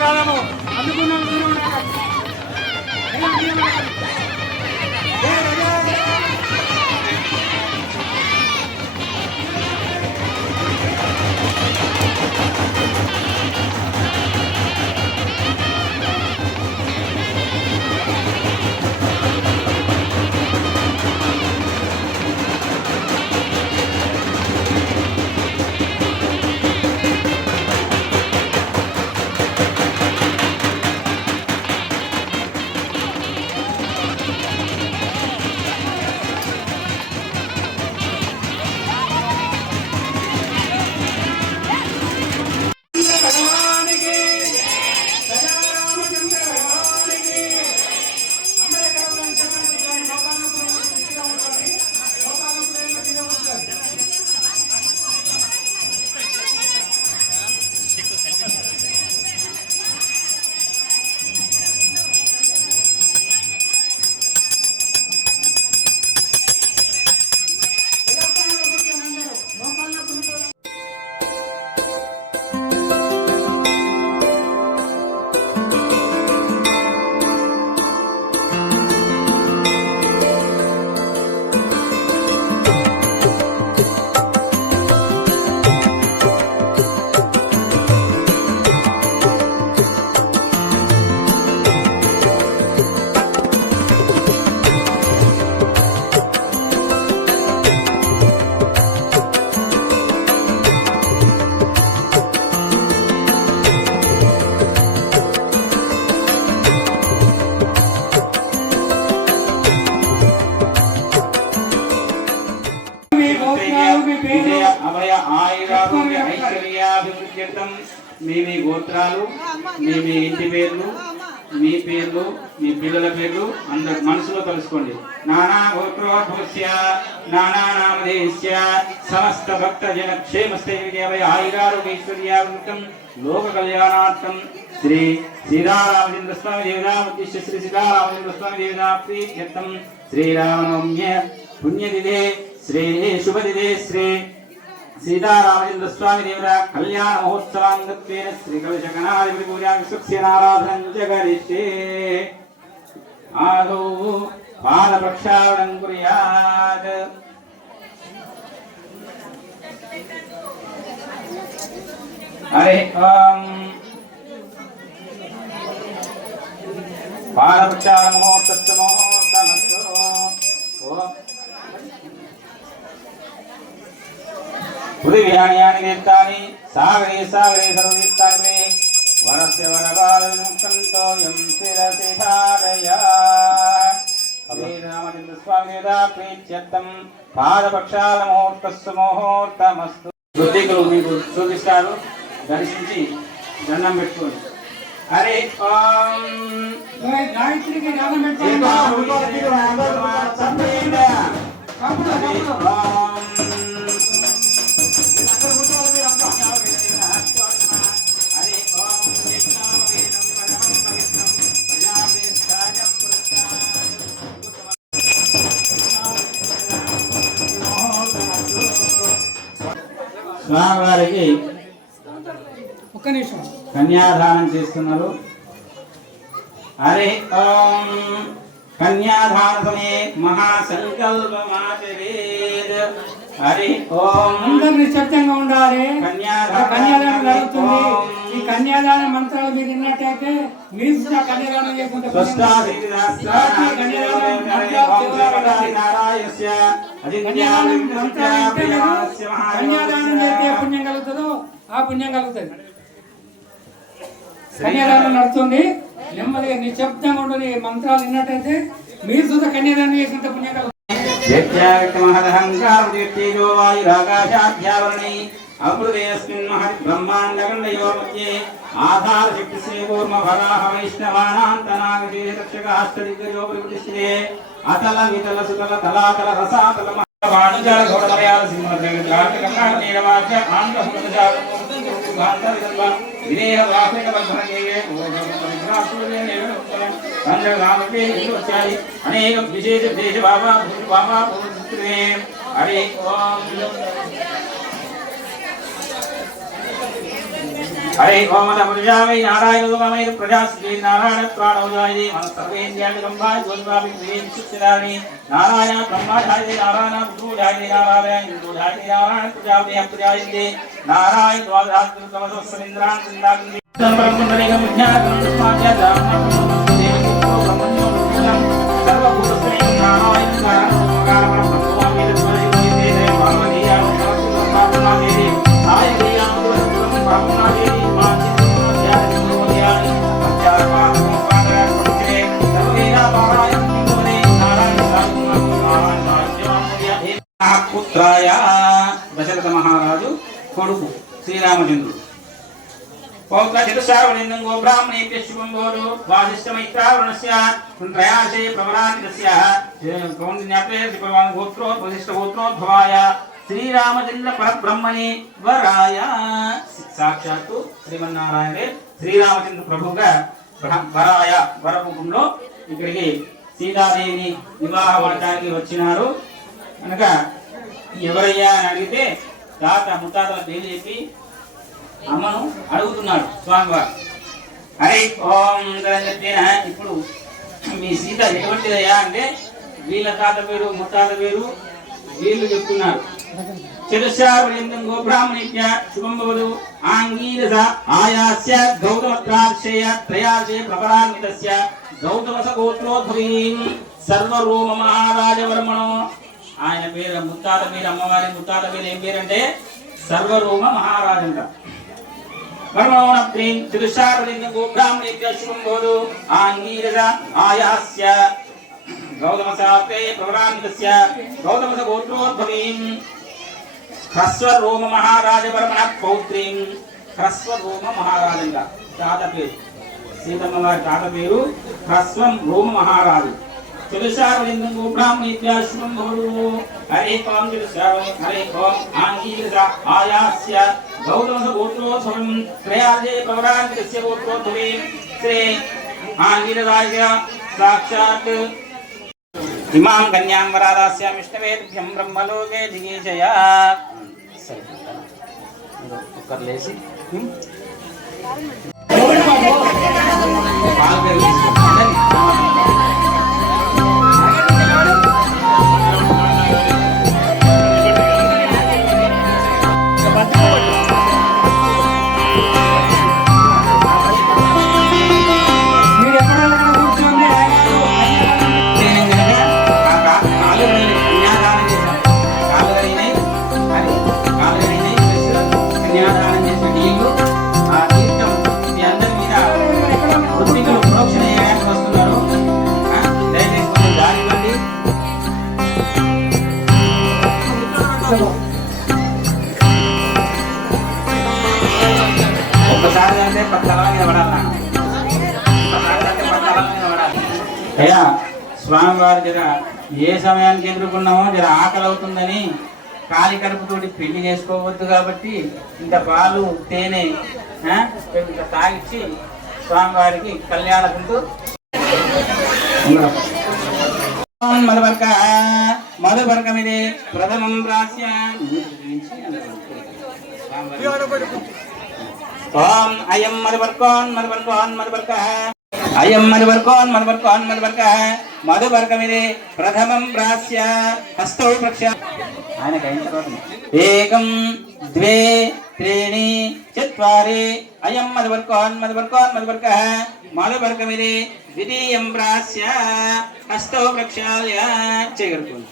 కాలము అందుకున్న మీ గోత్రాలు మీ ఇంటి పేర్లు మీ పేర్లు మీ పిల్లల పేర్లు అందరు మనసులో తెలుసుకోండి. నానా గోత్రోద్భవస్య నానా నామధేయస్య సమస్త భక్త జన క్షేమస్థైర్య ఆయురారోగ్యైశ్వర్యావృతం లోక కళ్యాణార్థం శ్రీ సీతారామచంద్ర స్వామి దేవతా ఉద్దిశ్య శ్రీ సీతారామచంద్ర స్వామి దేవతా ప్రీత్యర్థం శ్రీరామనవమ్య పుణ్యదిదే శ్రీ శుభదిదే శ్రీ सीतारामचंद्र स्वामी देवता कल्याण महोत्सवांगत्वेन श्री कलशगणाधिपति पूजा विश्वक्सेनाराधनं च करिष्ये। आदौ पाद प्रक्षालनं कुर्यात्। हरे ओम पाद प्रक्षालन मुहूर्तमस्तु ओम पृथिव्यानि तीर्थानि सागरे सागरे सर्वतीर्थानि वरस्य वरबालमुक्तो यं शिरसि धारयात्। श्रीरामचंद्र स्वामी देवता प्रीत्यर्थं पादप्रक्षाल मुहूर्तमस्तु। వృత్తికులు మీకు చూపిస్తారు, దర్శించి దండం పెట్టుకోండి. హరే ఓం గాయత్రికి దండం పెట్టుకోండి. స్వామివారికి ఒక్క నిమిషం కన్యాదానం చేస్తున్నారు. హరే ఓం కన్యాదాన సమయే మహాసంకల్పమాచరేత్. హరి ఓం అందరూ నిశ్శబ్దంగా ఉండాలి. కన్యాదానం జరుగుతుంది. ఈ కన్యాదాన మంత్రాలు మీరు విన్నట్టయితే మీరు కన్యాదానం చేయకుండా కన్యాదానం చేస్తే పుణ్యం కలుగుతుందో ఆ పుణ్యం కలుగుతుంది. కన్యాదానం నడుస్తుంది. నెమ్మదిగా నిశ్శబ్దంగా ఉండని మంత్రాలు విన్నట్టయితే మీరు చూత కన్యాదానం చేసినంత పుణ్యం కలుగుతుంది. अमृतेऽस्मिन् महत् ब्रह्माण्डगण्डयोः मध्ये आधार शक्ति से कूर्म फलाः वैष्णवानान्तनागते रक्षकाष्टदिग्गजो प्रतिष्ठिते अतल वितल सुतल तलातल रसातल महाभानुजल घोडमयाल सिंहद्रगजात कन्नाडीरवाच्य आन्ध्रसमुद्रजात गान्धर्वविदल्वा विनेह वासनिक बन्धनकेये ओघविघ्नासूर्यने संजगामपे इंद्रचारि अनेक विशेष देश बाबा बाबा पुरुषत्वे हरे ओम हरे ओम नमः नारायण लोकमय प्रजास्ति नारायण प्राणोजाय मन सर्वेन्द्रियाणि गंभाय ज्योतिभावि प्रियेन सुक्षितानि नारायण ब्रह्माचार्य नारायण विष्णुजाय नारायण इंद्रजाय नारायण प्रजापति प्रजायते नारायण द्वादशास्त्र तमसोस्मिन्द्रान् सिन्दाग्नि परमपुण्डरीकं ज्ञानं स्वाध्या ब्राह्मणं देवतो ब्रह्मण्यो ब्रह्मं सर्वभूतस्त्रीं नारायण कारणं भगवान् विद्वैते पार्वतीया पार्वती साय देया पार्वती పుత్రాయ దశరథ మహారాజు కొడుకు శ్రీరామచంద్రుడు పౌత్ర చతుశావళిందం గో బ్రాహ్మణేభ్య శుభం గోరు వాసిష్ఠమైత్రావరుణస్య త్రయాశే ప్రవరాన్నికస్య గోత్రోద్భవాయ శ్రీరామచంద్ర పరబ్రహ్మణి వరాయ సాక్షాత్తు శ్రీమన్నారాయణే శ్రీరామచంద్ర ప్రభువుగా వరాయ వరరూపంలో ఇక్కడికి సీతాదేవిని వివాహపడటానికి వచ్చినారు కనుక ఎవరయ్యా అని అడిగితే తాత ముత్తాతల పేరు చెప్పి అమ్మను అడుగుతున్నాడు స్వామివారు. హరి ఓం చెప్పిన ఇప్పుడు మీ సీత ఎటువంటిదయ్యా అంటే వీళ్ళ తాత పేరు ముత్తాత పేరు వీళ్ళు చెప్తున్నారు. చతుశావళిందం గోబ్రాహ్మణేభ్య శుభం భవతు ఆంగీరస ఆయాస్య గౌతమత్రాక్షయ త్రయాశే ప్రపరాన్వితస్య గౌతమస గోత్రోద్భవీం సర్వరోమ మహారాజవర్మణో. ఆయన పేరు ముత్తాత పేరు అమ్మవారి ముత్తాత పేరు ఏం పేరంటే సర్వరోమ మహారాజు అంట. వర్మణోనప్రీం చతుశావళిందం గోబ్రాహ్మణేభ్య శుభం భవతు ఆంగీరస ఆయాస్య గౌతమసాప్తే ప్రవరాన్వితస్య గౌతమస గోత్రోద్భవీం హ్రస్వరోమ మహారాజవర్మణ పౌత్రీం. హ్రస్వరోమ మహారాజంట తాత పేరు, సీతమ్మ వారి తాత పేరు హ్రస్వం రోమ మహారాజు. చతుశావళిందం గోబ్రాహ్మణేభ్య శుభం భవతు. హరే ఓం చతుశావళి హరే ఓం ఆంగీరస ఆయాస్య గౌతమస గోత్రోద్భవం త్రయాశే ప్రవరాన్వితస్య గోత్రోద్భవీం శ్రీ ఆంగీరసాయ సాక్షాత్ ఇమాం కన్యాం వరాదాస్య విష్ణవేభ్యం బ్రహ్మలోకే దిగేజయ. కుక్కర్ లేసి అయ్యా స్వామివారు జర ఏ సమయానికి ఎదుర్కొన్నామో జర ఆకలి అవుతుందని కాలి కడుపుతోటి పెళ్లి చేసుకోవద్దు కాబట్టి ఇంత పాలు తేనె ఇంత తాగిచ్చి స్వామివారికి కళ్యాణకుంటూ మధువర్క మధువర్గమిది ప్రథమం ప్రాస్య ఓం అయం మధువర్కోన్ మధువర్కోన్ మధువర్క అయం మధువర్కోన్ మధువర్కోన్ మధువర్క మధువర్గమిది ప్రథమం ప్రాస్య హస్తౌ ప్రక్ష. ఆయనకి అయిన తర్వాత ఏకం ద్వే త్రీణి చత్వారి అయం మధువర్కోన్ మధువర్కోన్ మధువర్క మధువర్గమిది ద్వితీయం ప్రాస్య హస్తౌ ప్రక్షాళ్య. చేయగలుగుతుంది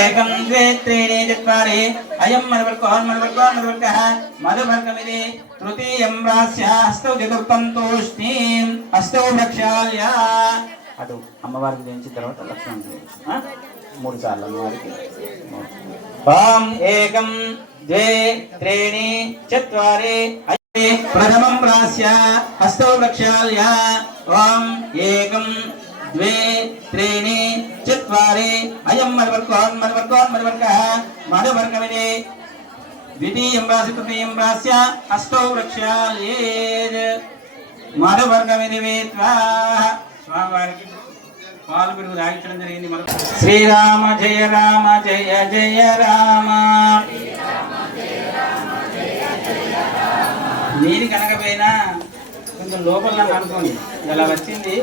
ఏకం ద్వే త్రీణి చత్వారి అయం మధువర్కోన్ మధువర్కోన్ మధువర్క మధువర్గమిది తృతీయం ప్రాస్య హస్తౌ చతుర్థం తూష్ణీం హస్తౌ ప్రక్షాళ్య. అటు అమ్మవారికి చేయించిన తర్వాత లక్ష్మణ్ 3 సార్లు అమ్మవారికి. ఓం ఏకం ద్వే త్రీణి చత్వారి ప్రథమం ప్రాస్య హస్తౌ ప్రక్షాళ్య. ఓం ఏకం ద్వే త్రీణి చత్వారి అయం మధువర్కోన్ మధువర్కోన్ మధువర్క మధువర్గమిది ద్వితీయం ప్రాస్య తృతీయం ప్రాస్య హస్తౌ ప్రక్షాళ్యేత్. మధువర్గమిది వేత్వా. స్వామివారికి పాలు పెరుగు తాగించడం జరిగింది. శ్రీరామ జయ రామ జయ జయ రామ. మీరు కనకపోయినా కొంచెం లోపల నన్ను అనుకోండి. ఇలా వచ్చింది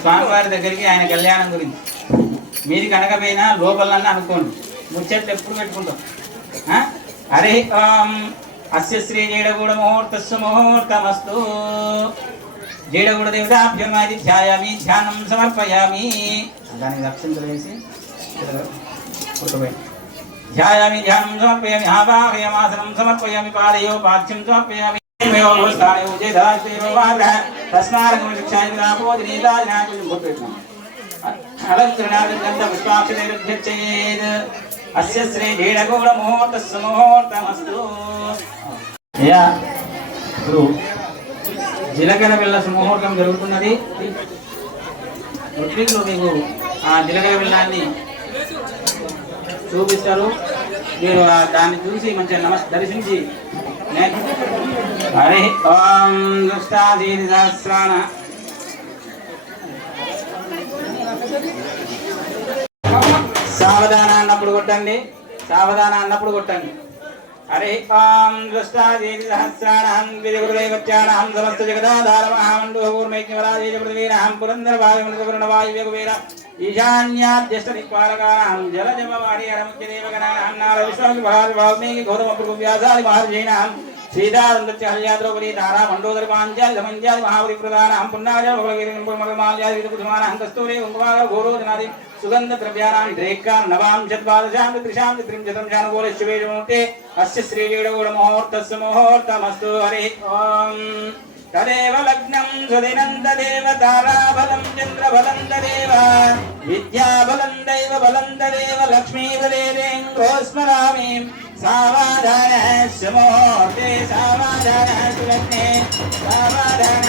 స్వామివారి దగ్గరికి ఆయన కళ్యాణం గురించి. మీరు కనకపోయినా లోపల నన్ను అనుకోండి. ముచ్చట్లు ఎప్పుడు పెట్టుకుంటాం. హరి ఓం అస్య శ్రీ జేడగూడ ముహూర్తస్సు ముహూర్తమస్తు. జేడగూడ దేవతాభ్యమాది ధ్యాయామి ధ్యానం సమర్పయామి. దానికి అక్షంతలు వేసి ధ్యాయామి ధ్యానం సమర్పయామి ఆవాహయామాసనం సమర్పయామి పాదయో పాఠ్యం సమర్పయామి అస్య శ్రీ జేడగూడ ముహూర్తస్సు ముహూర్తమస్తు. ఇప్పుడు జీలకర్ర బెల్ల సుముహూర్తం జరుగుతున్నది. ఋత్వికులు మీకు ఆ జీలకర్ర బెల్లాన్ని చూపిస్తారు. మీరు దాన్ని చూసి మంచిగా దర్శించి హరి ఓం దృష్టాధీని సహస్రాన సావధాన అన్నప్పుడు కొట్టండి. సావధాన అన్నప్పుడు కొట్టండి. హరి ఓం దృష్టాధీని సహస్రాణం విధిగురుదైవత్యానహం సమస్త జగదాధారమహామండూర్మైజ్ఞవరాజేజ పృథివీనహం పురంధరవాయువేగవేర ఈశాన్యాద్యష్టదిక్పాలకానాం జలజమవారి హరముఖ్యదేవగణానాం నార విశ్వామిభావి వాల్మీకి గౌతమపృవ్యాసాది మహర్షీణాం శ్రీదారందత్య హల్యాద్రౌపది తారా మండోదరి పాంచాలి ధమంచాలి మహావరి ప్రధానాం పున్నాజాలి భవగిరిమాల్యాది విదుకుమానాం కస్తూరి కుంకుమాగ గౌరవజనాది సుగంధ ద్రవ్యానాం డ్రేక్కాం నవాం చద్వాదశాం త్రిశాం త్రింశతం శానుగోళశ్వేమూర్తే అస్య శ్రీజేడగూడ ముహూర్తస్సు ముహూర్తమస్తు. హరి ఓం తదేవ లగ్నం సుదినం తదేవ తారాబలం చంద్రబలం తదేవ విద్యాబలం దైవ బలం తదేవ లక్ష్మీబలేంద్రోస్మరామి. సావధాన సుముహూర్తే సావధాన సులగ్నే సావధాన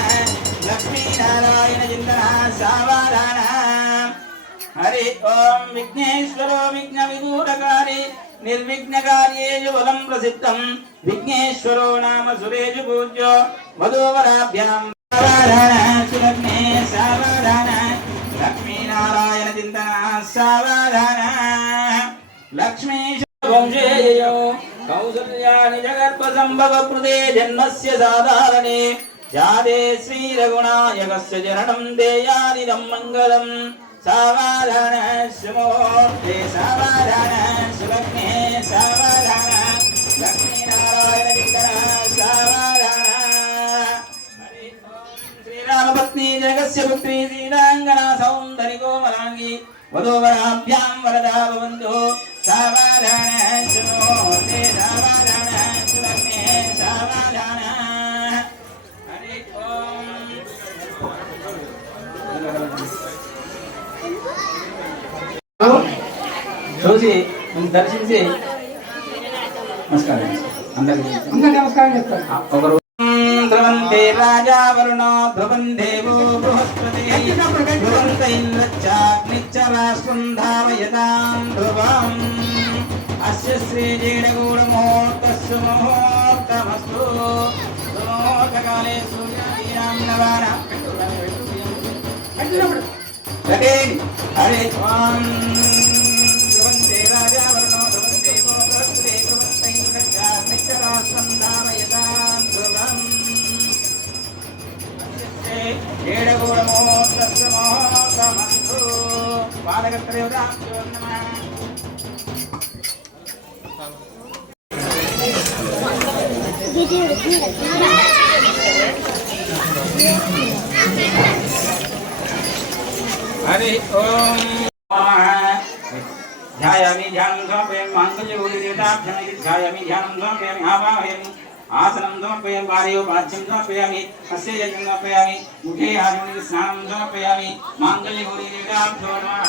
లక్ష్మీనారాయణ చింతన సావధాన. హరి ఓం విఘ్నేశ్వరో విఘ్న విదూరకారి నిర్విఘ్నకార్యేషు బలం ప్రసిద్ధం. విఘ్నేశ్వరో నామ సురేషు పూజ్యో వధూవరాభ్యాం. సావధాన సులగ్నే సావధాన లక్ష్మీనారాయణ చింతన సావధాన. లక్ష్మీ వంశేయో కౌసల్యాని జగర్భ సంభవ కృతే జన్మస్య సాధారణే జాతే శ్రీరఘునాయకస్య చరణం దేయానిదం మంగళం. సావధాన సుముహూర్తే సావధాన సులగ్నే సావధాన లక్ష్మీనారాయణ చింతన సావధాన. శ్రీరామపత్ని జగస్య పుత్రి శ్రీరాంగనా సౌందరి కోమలాంగి వధూవరాభ్యాం వరదా భవంతు. సావధాన సుముహూర్తే సావధాన సులగ్నే సావధాన. హరి ఓం చూసి దర్శించి నమస్కారం అందరికీ నమస్కారం చెప్తాను. ఒకరు ధ్రువంతే రాజా వరుణో ధ్రువం దేవో బృహస్పతి ధ్రువంత ఇంద్రచాగ్నిచ్చ రాష్ట్రం ధావయతాం ధ్రువం. అస్య శ్రీ జేడగూడ ముహూర్తస్సు ముహూర్తమస్తు. ముహూర్తకాలే సూర్యాదీనాం నవానాం హరి ఓం ధ్రువంతే రాజా వరుణో ధ్రువం దేవో బృహస్పతి ధ్రువంత ఇంద్రచాగ్నిచ్చ రాష్ట్రం ధావయతాం ధ్రువం. జేడగూడ ముహూర్తస్సు ముహూర్తమస్తు. పాదకత్రయోదాభ్యో నమః. హరి ఓం ధ్యాయామి ధ్యానం సమర్పయామి మాంగళ్యగౌరీదేవతాభ్యామి ధ్యాయామి ధ్యానం సమర్పయామి ఆవాహయామి ఆసనం సమర్పయామి వారయో పాఠ్యం సమర్పయామి అస్య యజ్ఞం సమర్పయామి ముఖే ఆచమనికి స్నానం సమర్పయామి మాంగళ్యగౌరీదేవతాభ్యో నమః.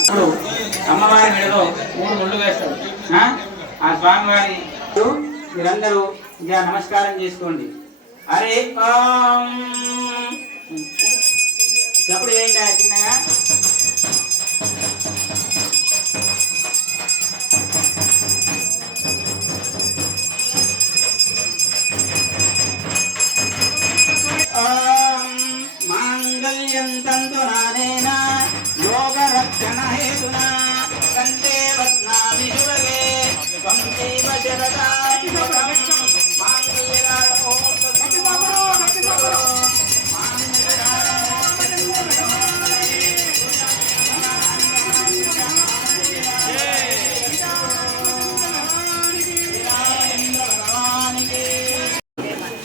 ఇప్పుడు అమ్మవారి మెడలో 3 ముళ్ళు వేస్తారు. ఆ స్వామివారి మీరందరూ ఇక నమస్కారం చేసుకోండి. హరి ఓం చప్పుడు చేయండి చిన్నగా. लोकरक्षणहेतुना कण्ठे बध्नामि शुभगे त्वं चैव शरदां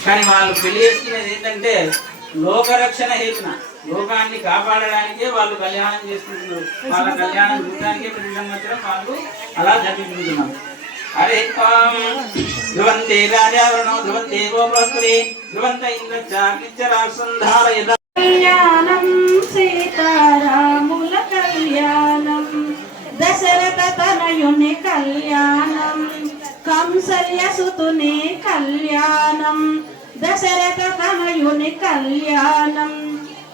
కానీ వాళ్ళు పెళ్లి చేసుకునేది ఏంటంటే లోకరక్షణ హేతున లోకాన్ని కాపాడడానికే వాళ్ళు కళ్యాణం చేసుకుంటున్నారు. వాళ్ళ కళ్యాణం చూడడానికే ప్రతి సంవత్సరం వాళ్ళు అలా జరుపుకుంటున్నారు. అరే ధ్రువంతే రాజావరణో ధ్రువంతే గోబృహస్పతి ధ్రువంత ఇంద్రచాకిచ్చరాసంధారయత కళ్యాణం సీతారాముల కళ్యాణం దశరథ తనయుని కళ్యాణం కంసల్య సుతుని కళ్యాణం దశరథ తనయుని కళ్యాణం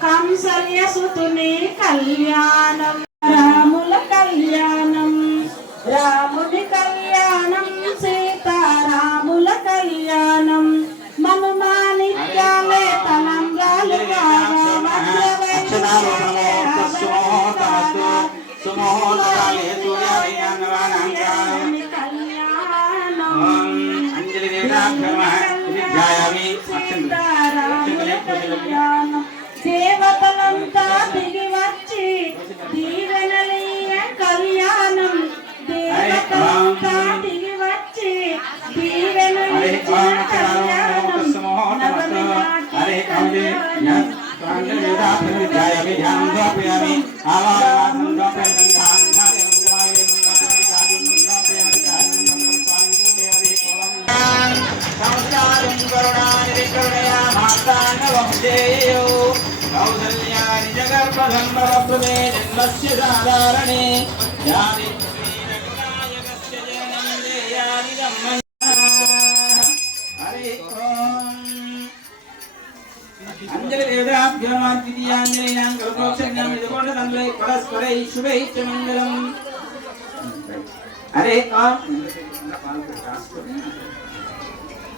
కంసల్య సుతుని కళ్యాణం రాముల కళ్యాణం రాముని కళ్యాణం సీతారాముల కళ్యాణం మనుమాణిక్యాలే తలంబ్రాలు దేవతలంతా దిగి వచ్చి దీవెనలీయ కళ్యాణం దేవతలంతా దిగి వచ్చి దీవెనలీయ కళ్యాణం అంజలి దేవతాభ్యోమార్తియాంజలినాం కల్పోక్షణ్యం ఇదకొండదంలై పరస్పరై శుభై చ మంగళం. హరే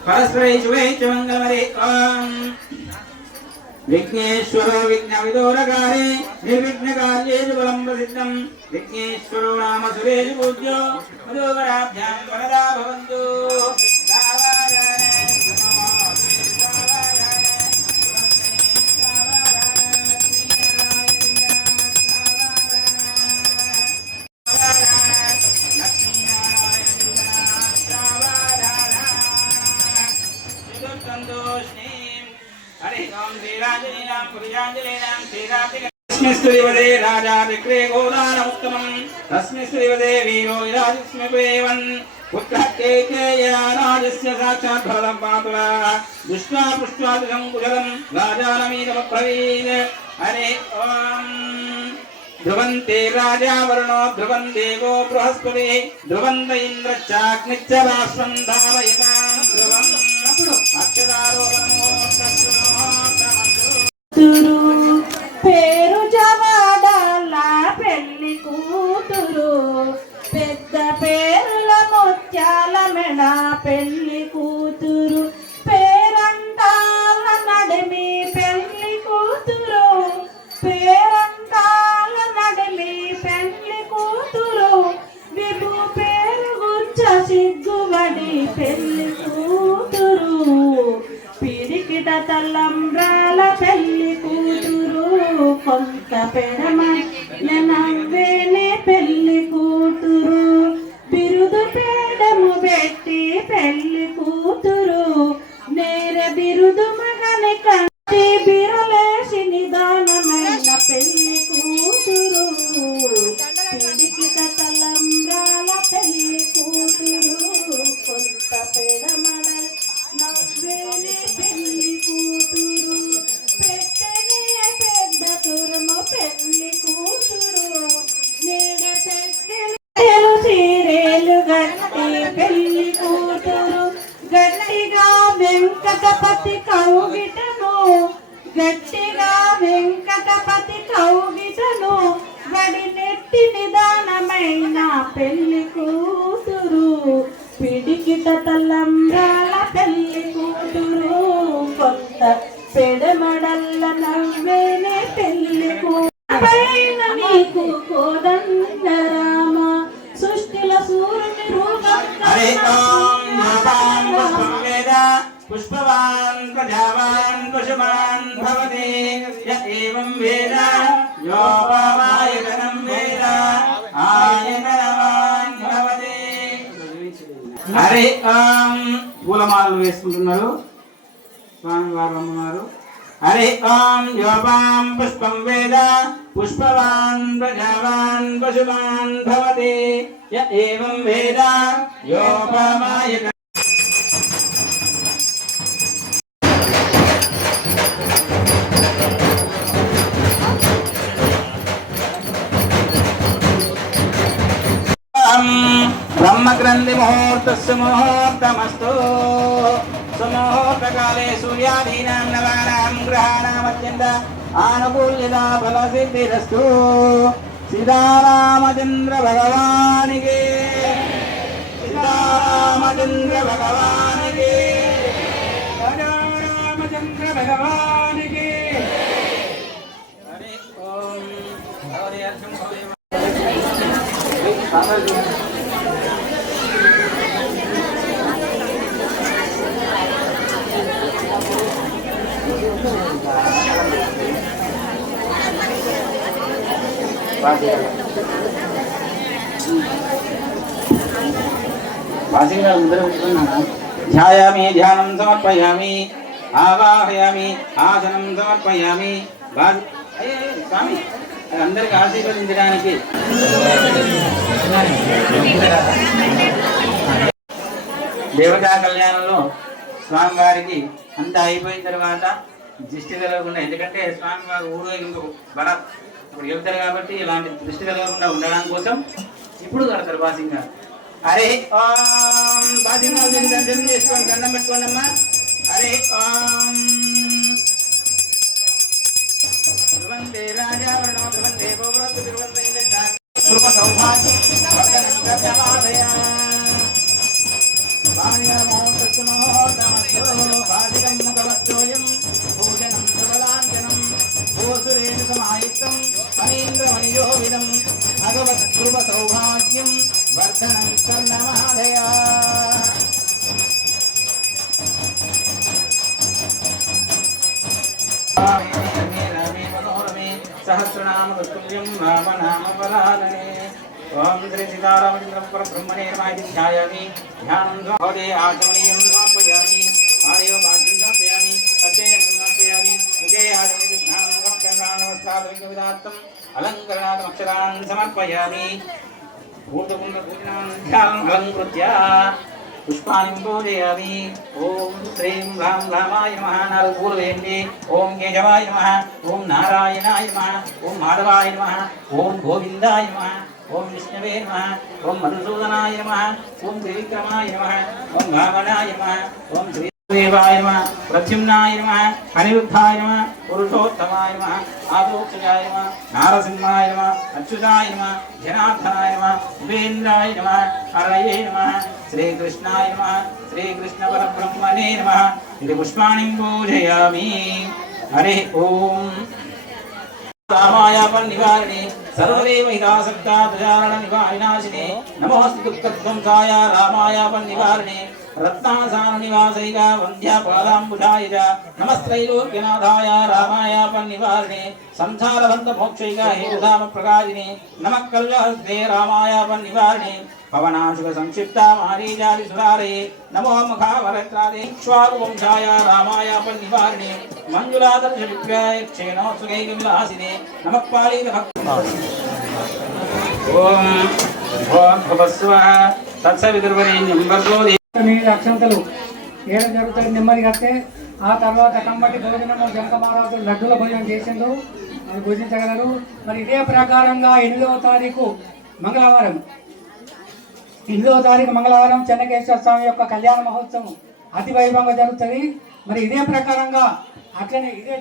పరస్పరై శుభై చ మంగళం. హరే విఘ్నేశ్వరో విఘ్నవిదూరకారే నిర్విఘ్నకార్యేషు బలం ప్రసిద్ధం విఘ్నేశ్వరో నామ సురేషు పూజ్యో మధువరాభ్యాం వరదా భవంతు. తస్మిస్తువదే రాజా విక్రే గోదానముత్తమం తస్మిస్తువదే వీరో విరాజిస్మిపేవన్ పుత్రకేకేయా రాజస్య సాక్షాత్ ఫలం పాతులా దృష్ట్వా పృష్ట్వాదికం కుశలం రాజానమీదమబ్రవీత్. హరే ఓం ధ్రువంతే రాజావరుణో ధ్రువం దేవో బృహస్పతి ధ్రువంత ఇంద్రచాగ్నిచ్చ రాష్ట్రం ధారయతాం ధ్రువం అక్షరారోపణమో పేరు జవాడాల పెళ్లి కూతురు పెద్ద పేరుల ముత్యాల మెడ పెళ్లి కూతురు పేరంటాల నడిమి పెళ్లి కూతురు పేరంటాల నడిమి పెళ్లి కూతురు విభు పేరు గుచ్చ సిగ్గుబడి పెళ్లి కూతురు పిడికిట తల్లంబ్రాల పెళ్లి కూతురు కొంత పెడమ నవ్వేనే పెళ్లి కూతురు బిరుదు పేడము పెట్టి పెళ్లి కూతురు నేర బిరుదు మగని కంటి బిరలేసి నిదానమైన పెళ్లి కూతురు పిడికిట తల్లంబ్రాల పెళ్లి కూతురు కొంత పెడమడ నవ్వేనే పెళ్లి కూతురు పెట్టనే పెద్ద తురుము పెళ్లి కూతురు నేడ పెట్టెలు చీరేలు గట్టి పెళ్లి కూతురు గట్టిగా వెంకటపతి కౌగిటను గట్టిగా వెంకటపతి కౌగిటను వడి నెట్టి నిదానమైన పెళ్లి కూతురు పిడికిట తల్లంబ్రాల పెళ్లి కూతురు కొంత పెడమడల్ల నవ్వేనే పెళ్లి కూతురు నీకు కోదండ రామ సృష్టిల సూర్యుని రూపం హరే ఓం యోపాం పుష్పం వేద పుష్పవాన్ ప్రజావాన్ పశుమాన్ భవతి య ఏవం వేద యోపమాయతనం వేద ఆయతనవాన్ భవతి. హరే ఓం పూలమాలలు వేసుకుంటున్నారు స్వామివారు అమ్మవారు. హరే ఓం యోపాం పుష్పం వేద పుష్పవాన్ ప్రజావాన్ పశుమాన్ భవతి య ఏవం వేద యోపమాయత. బ్రహ్మగ్రంథి ముహూర్తస్సు ముహూర్తమస్తు సుముహూర్తకాలే సూర్యాదీనాం నవానాం గ్రహాణామత్యంత ఆనుకూల్యత ఫలసిద్ధిరస్తు. సీతారామచంద్ర భగవానికి సీతారామచంద్ర భగవానికి రామచంద్ర భగవానికి. హరి ఓం హరి అర్జున్ హరి ధ్యాయామి ధ్యానం సమర్పయామి ఆవాహయామి ఆసనం సమర్పయామి. స్వామి అందరికి ఆశీర్వదించడానికి దేవతా కళ్యాణంలో స్వామివారికి అంతా అయిపోయిన తర్వాత దృష్టి కలగకుండా, ఎందుకంటే స్వామివారు ఊరేగింపు బల ఇప్పుడు వెళ్తారు కాబట్టి ఇలాంటి దృష్టి కలగకుండా ఉండడం కోసం ఇప్పుడు కడతారు బాసింగా. హరే ఓం బాసింగా దర్శనం చేసుకోండి, దండం పెట్టుకోండి అమ్మా. హరే ఓం ధ్రువంతే రాజావరణో ధ్రువంతే గోవ్రత్ ధ్రువంతే కృప సౌభాగ్యం వర్ధనం కర్ణమాదయ. బాధికం ముఖవచ్చోయం భోజనం సబలాంజనం భూసురేణ సమాయుక్తం ఫణీంద్రమణియోవిదం భగవత్ కృప సౌభాగ్యం వర్ధనం కర్ణమాదయ. సహస్రనామ తత్తుల్యం రామ నామ పరాయణే. ఓం శ్రీ సీతారామచంద్ర పరబ్రహ్మణే నమః. ధ్యాయామి ధ్యానం భవదే ఆచమనీయం సమర్పయామి. ఆలయో వాద్యం సమర్పయామి. హస్తేన సమర్పయామి. ముఖే ఆచమనీయ స్నానం సమర్పయామి. అలంకరణార్థం అక్షరాన్ సమర్పయామి. భూతకుండ పూజనాన్ ధ్యానం అలంకృత్య పుష్పాన్ని పూజయామి. ఓం శ్రీం రాం రామాయ నమః. నాలుగు పూలు వేయండి. ఓం కేశవాయ నమః. ఓం నారాయణాయ నమః. ఓం మాధవాయ నమః. ఓం గోవిందాయ నమః. ఓం విష్ణవే నమః. ఓం మధుసూదనాయ నమః. ఓం త్రివిక్రమాయ నమః. ఓం వామనాయ నమః. ఓం శ్రీదేవాయ నమః. ప్రద్యుమ్నాయ నమః. అనిరుద్ధాయ నమః. పురుషోత్తమాయ నమః. ఆదోక్షజాయ నమః. నారసింహాయ నమః. అచ్యుతాయ నమః. జనార్దనాయ నమః. ఉపేంద్రాయ నమః. హరయే నమః. శ్రీకృష్ణాయ నమః. శ్రీకృష్ణ పరబ్రహ్మణే నమః. ఇది పుష్పాణి పూజయామి. హరి ఓం రామాయాపన్ నివారిణి సర్వదేవ హితాసక్తా ప్రచారణ నివారిణాశిని నమోస్తు దుఃఖధ్వంసాయ రామాయాపన్ నివారిణి రత్నాసాన నివాసైక వంద్యా పాదాంబుజాయ నమస్త్రైలోక్యనాథాయ రామాయాపన్ నివారిణి సంసారబంధ మోక్షైక హేతుధామ ప్రకాశిని నమః కల్వహస్తే రామాయాపన్ నివారిణి పవనాశుక సంక్షిప్త మారీజాది సురారే నమో ముఖావరత్రాదే శ్వాగువంశాయ రామాయాపన్ నివారిణి మంజులాదర్శ విగ్రహేక్షేణో సుగైక విలాసినే నమః పాళీత భక్త. ఓం ఓం భవస్వః తత్సవితుర్వరేణ్యం భర్గో మీద అక్షంతలు ఏడం జరుగుతుంది. నెమ్మది కడితే ఆ తర్వాత కమ్మటి భోజనము జనకమారాజు లడ్డూల భోజనం చేసిండు, అది భోజించగలరు. మరి ఇదే ప్రకారంగా 8వ తారీఖు మంగళవారం 8వ తారీఖు మంగళవారం చెన్నకేశ్వర స్వామి యొక్క కళ్యాణ మహోత్సవం అతి వైభవంగా జరుగుతుంది. మరి ఇదే ప్రకారంగా అట్లనే ఇదే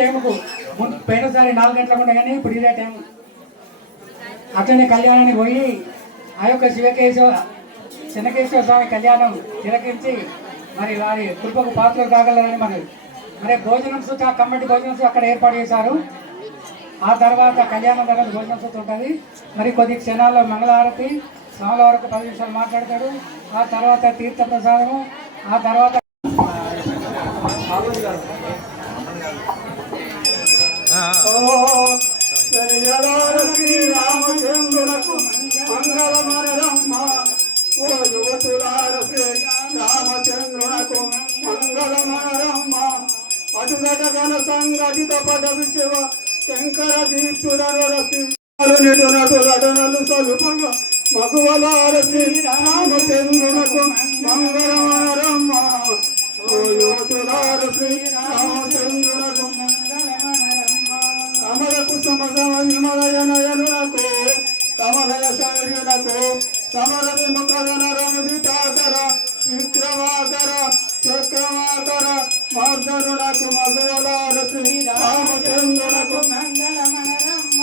టైంకు పోయినసారి 4 గంటలకు ఉండే కానీ ఇప్పుడు ఇదే టైం అట్లనే కళ్యాణానికి పోయి ఆ యొక్క చెన్నకేశ్వర స్వామి కళ్యాణం తిలకించి మరి వారి కృపకు పాత్రలు కాగలరని మరి భోజనం సుతా కమ్మటి భోజనం అక్కడ ఏర్పాటు చేశారు. ఆ తర్వాత కళ్యాణం తర్వాత భోజనం సూత్రం ఉంటుంది. మరి కొద్ది క్షణాల్లో మంగళహారతి, స్వాముల వరకు 10 నిమిషాలు మాట్లాడతాడు. ఆ తర్వాత తీర్థ ప్రసాదము, ఆ తర్వాత శ్రీరామచంద్రులకు మంగళమనరమ్మ ఓ యువతులార శ్రీరామచంద్రునకు మంగళమనరమ్మ అటుగట గణ సంగతిత పదవి శివ శంకర దీప్తులను రసి నటునటులటనలు సలుపగా మగువలార శ్రీరామచంద్రునకు మంగళమనరమ్మ ఓ యువతులార శ్రీరామచంద్రునకు కమల కుసుమ సమ విమలయ నయనునకు కమలయ శౌర్యునకు సమర విముఖదన రముదితాకర విక్రమాకర చక్రమాకర మార్ధనునకు మగువలార శ్రీరామచంద్రునకు మంగళమనరమ్మ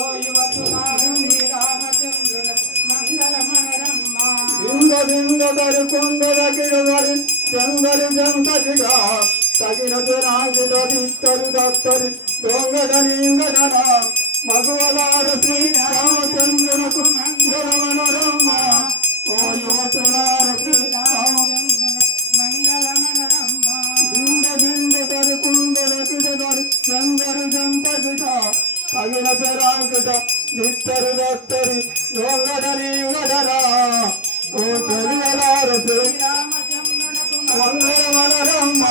ఓ యువతులారు శ్రీరామచంద్రునకు మంగళమనరమ్మ. లింగ లింగ దరి కుందర గిడదరి చందరి జంతగిడ తగిన దురాంగిడ దిత్తరు దత్తరి దొంగదని ఇంగదన మగువలార శ్రీరామచంద్రునకు మంగళమనరమ్మ ఓ యువతులార శ్రీరామచంద్రునకు మంగళమనరమ్మ. బింద బింద దరి కుందర గిడదరి చందరి జంతగిడ తగిన దురాంగిడ దిత్తరు దత్తరి దొంగదని ఇంగదన ఓ చెలియలార శ్రీరామచంద్రునకు మంగళమనరమ్మ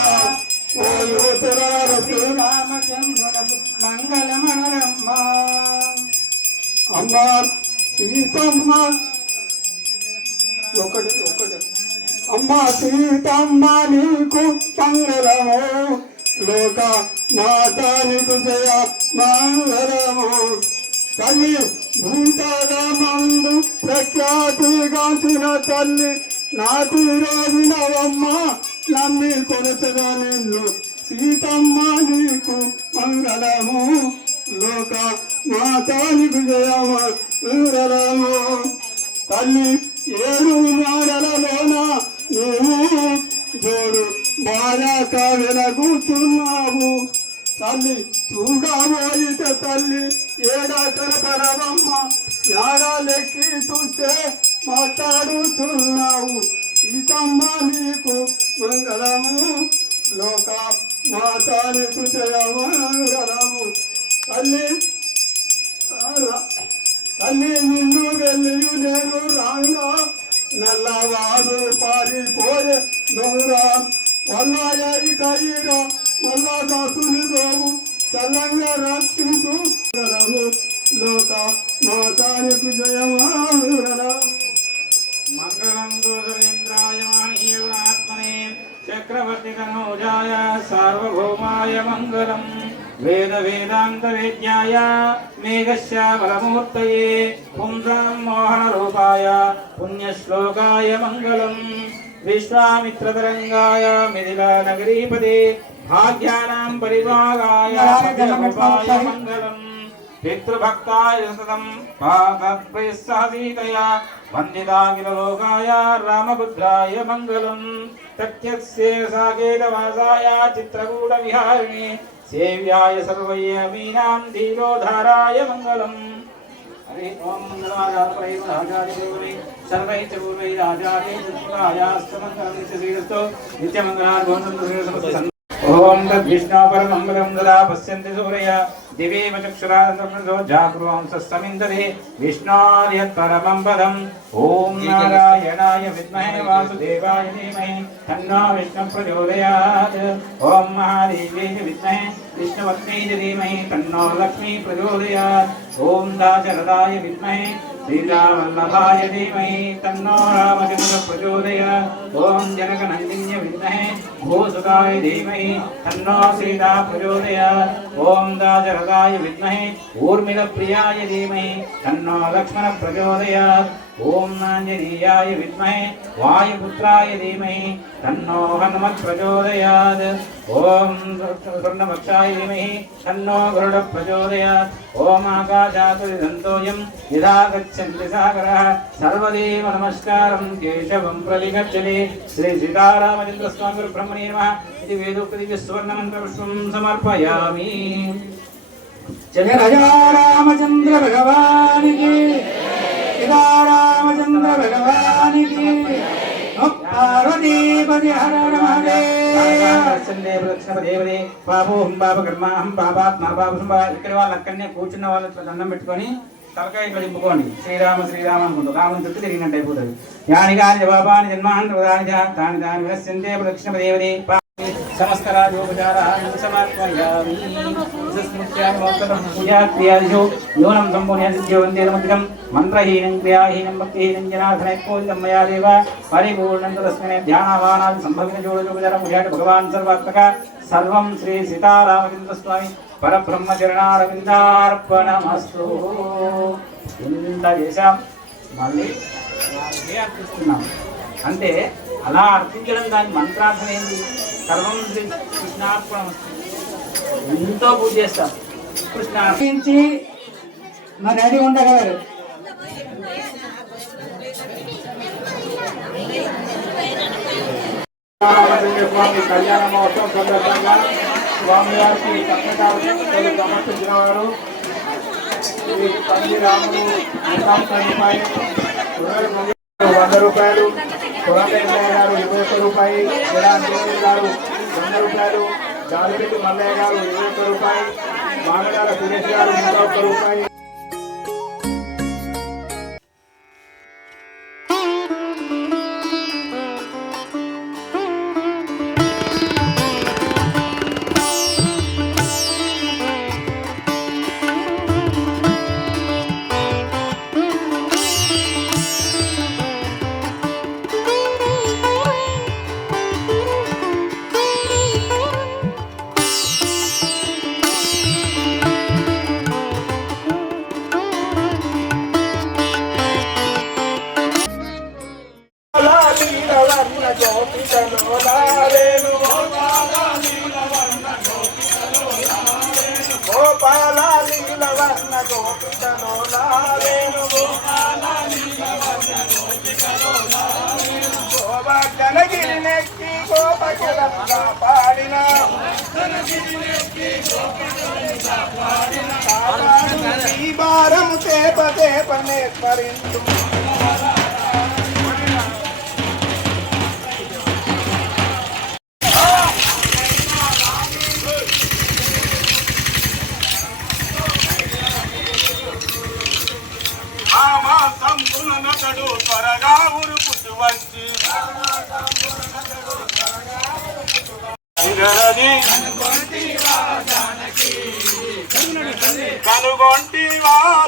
ఓ యువతులార శ్రీరామచంద్రునకు మంగళమనరమ్మ. అమ్మ సీతమ్మ ఒకటి అమ్మ సీతమ్మ నీకు మంగళము లోక మాత నీకు జయ మంగళము తల్లి భూతాల మందు ప్రఖ్యాతిగాంచిన తల్లి నాకు వినవమ్మ నమ్మి కొలచగా నిన్ను సీతమ్మ నీకు మంగళము లోక మాతానికి జయ మంగళము తల్లి ఏడు మాడలలోన నీవు జోడు బాయాక వెలగుతున్నావు తల్లి చూడబోయిత తల్లి ఏడా కనపడవమ్మ యాడాలెక్కి చూస్తే మాట్లాడుతున్నావు సీతమ్మ నీకు మంగళము లోక మాతానికి జయ మంగళము తల్లి తల్లి నిన్ను వెళ్ళి నేను రాంగా నల్లవాడు పారిపోయే దొంగ వల్లాయి కయ్యిరా మల్లా దాసుని గోవు చల్లంగా రక్షించు గలము లోక మాతానికి జయమాగలము మంగళం గోదరేంద్రాయ మహనీయాత్మనే చక్రవర్తి తనూజాయ సార్వభౌమాయ మంగళం వేద వేదాంత వేద్యాయ మేఘశ్యామలమూర్తయే పుంసాం మోహన రూపాయ పుణ్యశ్లోకాయ మంగళం విశ్వామిత్రతరంగాయ మిథిలా నగరీపదే భాగ్యానాం పరిభాగాయ రూపాయ మంగళం పితృభక్తాయ సతతం పాదప్రయస్సహసీతయా వందితాఖిలలోకాయ రామభద్రాయ మంగళం తథ్యస్య సాకేతవాసాయ చిత్రకూట విహారిణి సేవ్యాయ సర్వయ్యమీనాం ధీరోధారాయ మంగళం. హరి ఓం మంగళాచార్య రాజాదేవనే సర్వైశ్చ పూర్వైరాజాదేవయాస్తమంగళం శ్రీరస్తో నిత్యమంగళార్ఘోషం. ఓం తద్విష్ణు పరమంగళం దదా పశ్యంతి సూరయ దివేమ చక్షురాదో జాగృంసమిందరే విష్ణోర్యత్పరమం పదం. ఓం నారాయణాయ విద్మహే వాసుదేవాయ ధీమహి తన్నో విష్ణు ప్రచోదయాత్. ఓం మహాదేవ్యై విద్మహే విష్ణుపత్న్యై ధీమహి తన్నో లక్ష్మీ ప్రచోదయాత్. ఓం దాశరథాయ విద్మహే శ్రీరామవల్లభాయ ధీమహి తన్నో రామచంద్ర ప్రచోదయాత్. ఓం జనకనందిన్య విద్మహే భూసుతాయ ధీమహి తన్నో సీతా ప్రచోదయాత్. ఓం దాశరథాయ విద్మహే ఊర్మిళప్రియాయ ధీమహి తన్నో లక్ష్మణ ప్రచోదయాత్. ఓం ఆంజనేయాయ విద్మహే వాయుపుత్రాయ ధీమహి తన్నో హనుమత్ ప్రచోదయాత్. ఓం స్వర్ణవక్షాయ ధీమహి తన్నో గరుడ ప్రచోదయాత్. ఓం ఆకాశాత్ దంతోయం యదా గచ్చంతి సాగరః సర్వదేవ నమస్కారం కేశవం ప్రతి గచ్చతి. శ్రీ సీతారామచంద్ర స్వామి బ్రహ్మణే నమః ఇది వేదోక్తి స్వర్ణమంత్ర పుష్పం సమర్పయామి. जय राजा रामचंद्र भगवान की, सीता रामचंद्र भगवान की। पार्वती पति हर हर महादेव। పాపం పాపకర్మ పాపాత్మ పాపం ఇక్కడ వాళ్ళు అక్కడనే కూర్చున్న వాళ్ళు దండం పెట్టుకొని తలకాయ ఇట్లా దింపుకోండి. శ్రీరామ శ్రీరామ అనుకుంటూ రాముని చుట్టూ తిరిగినట్టు అయిపోతుంది. యాని కాని జవాబాని జన్మాన్ దాని దాని దాని వినశ్యంతే ప్రదక్షిణ దేవదే సమస్త రాజోపచారాన్ని సమాత్మయామి. స్మృత్యామి మోక్షం పూజా క్రియాదిషు యోనం సంపూర్ణ సిద్ధ్యో వందే నమః. మంత్రహీనం క్రియాహీనం భక్తిహీనం జనార్దనైకోల్యం మయా దేవ పరిపూర్ణం తస్మై ధ్యానవానాది సంభవిన జోడోపచారం పూజాటి భగవాన్ సర్వాత్మక సర్వం శ్రీ సీతారామచంద్ర స్వామి పరబ్రహ్మచరణారవిందార్పణమస్తు. ఇంత చేశాం, మళ్ళీ అర్పిస్తున్నాం. అంటే అలా అర్పించడం దాని మంత్రార్థం ఏంటి? సర్వం శ్రీ కృష్ణార్పణమస్తు. ఎంతో పూజ చేస్తాం. కృష్ణ మా డాడీ ఉండగలరు. స్వామి కళ్యాణ మహోత్సవం సందర్భంగా స్వామివారికి పట్టణాలు సమర్పించిన వారు శ్రీ రాములు 100 రూపాయలు, కొరకయ్య గారు 21 రూపాయలు, జనార్దన్ గారు 100 రూపాయలు, జాలిరెడ్డి మల్లయ్య గారు 21 రూపాయలు, మానగాల సురేష్ గారు 101 రూపాయలు. భారం చేప చేపనే స్మరించు సంపునతడు త్వరగా ఉరుకుతూ వచ్చి కనుగొంటి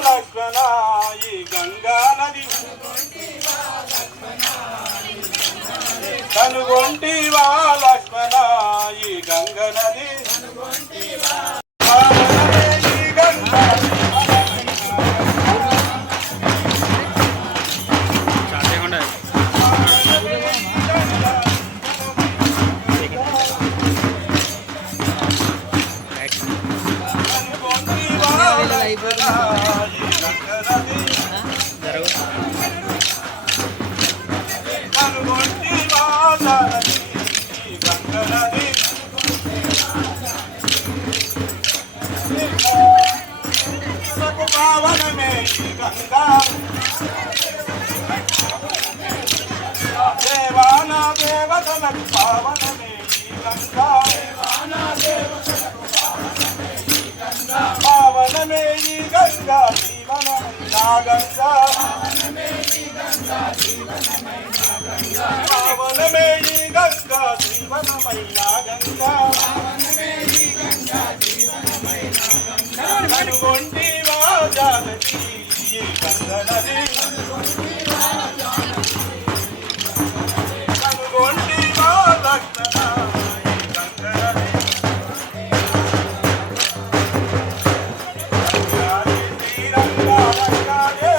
లక్ష్మణ ఈ గంగా నది, కనుగొంటి లక్ష్మణ ఈ గంగ నది, పావనమే గంగా దేవాన దేవతలకు పావనమే గంగా, పావనమే గంగా జీవనమైనా గంగా, పావనమే గంగా జీవనమైనా గంగా, కనుగొంటి జానకి గంగ నది, కనుగొంటి లక్ష్మణ గంగ నది, శ్రీరంగా రంగాదే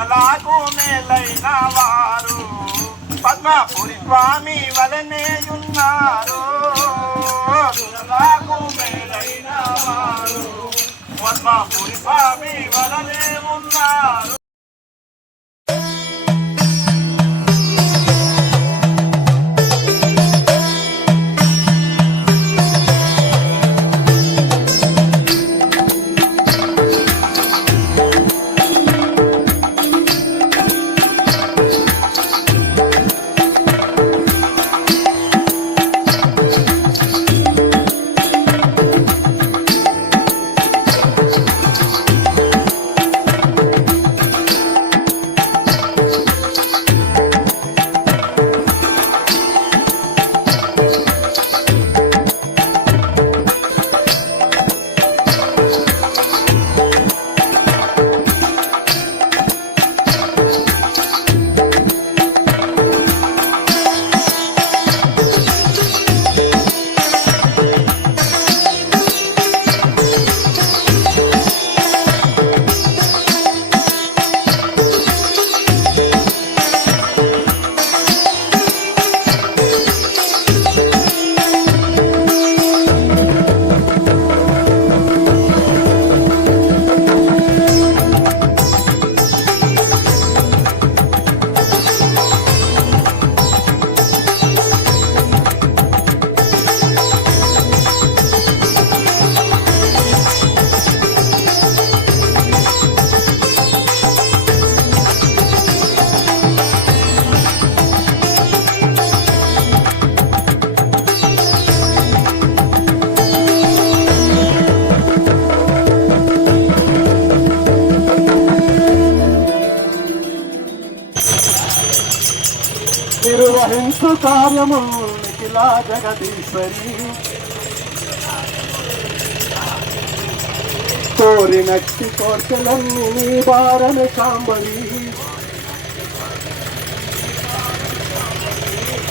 సురలాకు మేలైన వారు పద్మపురి స్వామి వలనే ఉన్నారు. సురలాకు మేలైన వారు పద్మపురి స్వామి వలనే ఉన్నారు. నిర్వహించు కార్యము నిఖిలా జగదీశ్వరి కోరినట్టి కోర్కెలన్నీ నీ భారన శాంబరి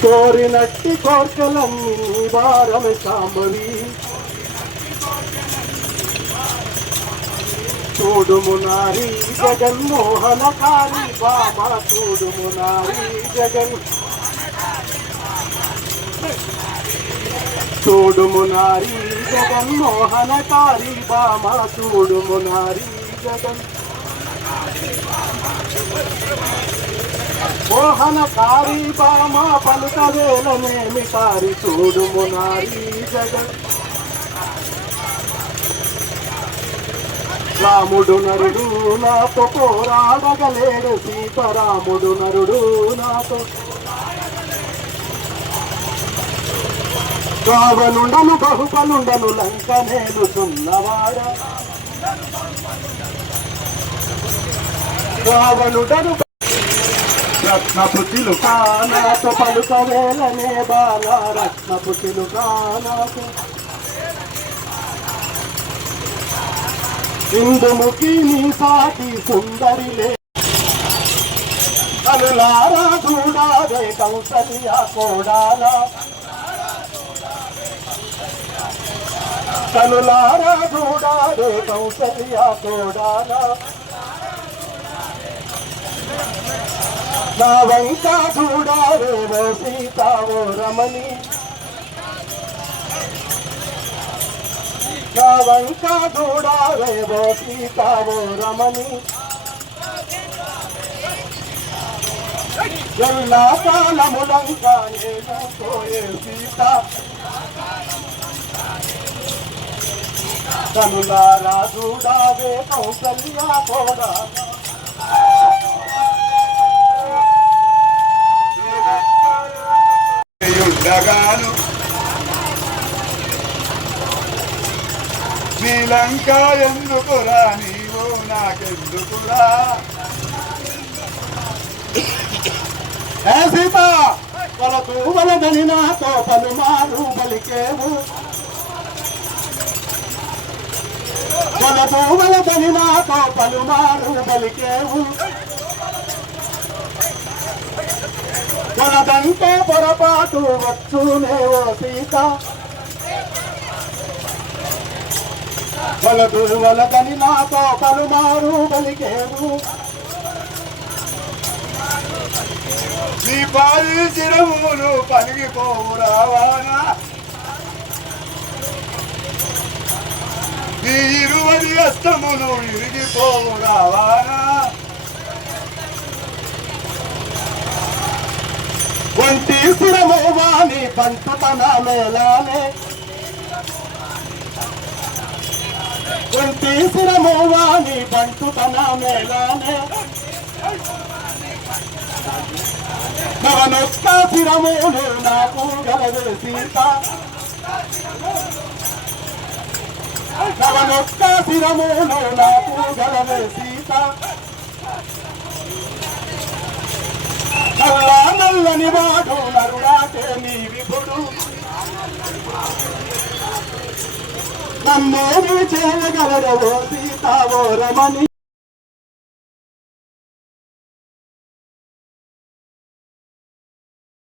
కోరినట్టి కోర్కెలన్నీ నీ భారన శాంబరి చూడుమునారి జగన్మోహనకారి బాబా చూడుమునారి చూడుమునారి జగన్మోహనకారి బామా చూడుమునారి మోహనకారి బామా పలుకవేలనేమి కారి చూడుమునారి జగన్ రాముడు నరుడు నాతో పోరాడగలేడు సీతారాముడు నరుడు నాతో రావణుండను బహుబలుండను లంక నేలుచున్నవాడ రావణుడను రత్నపు చిలుక నాతో పలుకవేలనే బాల రత్నపు చిలుక నాతో ఇందుముఖి నీ సాటి సుందరిలే కనులారా చూడాలే కౌసల్య కోడాలా కనులారా చూడాలే కౌసల్య కోడాలా నా వంక చూడాలే ఓ సీత ఓ రమణి నా వంక చూడాలే ఓ సీత ఓ రమణి ఎల్లా కాలములంక నేను పోయే సీత కనులారా చూడాలే కౌసల్య కోడా ఉండగాను శ్రీలంక ఎందుకురా నీవు నాకెందుకురా సీత కొలతూ వలదని నాతో పలుమారు బలికేవు కొలతూ వలదని నాతో పలుమారు బలికేవు కొలదంటే పొరపాటు వచ్చునేవో సీత కొలతూ వలదని నాతో పలుమారు బలికేవు నీ పాది శిరములు పలిగిపోవు రావానా నీ 20 హస్తములు ఇరిగిపోవు రావానా ఒంటి శిరము వాణి పంటుతన మేలానే ఒంటి శిరము వాణి పంటుతన మేలానే నవనొక్క శిరములు నాకు గలవే సీత నవనొక్క శిరములు నాకు గలవే సీత నల్లా నల్లని వాడు నరుడాటే నీ విభుడు నన్నేమి చేయగలరవో సీతావో రమణి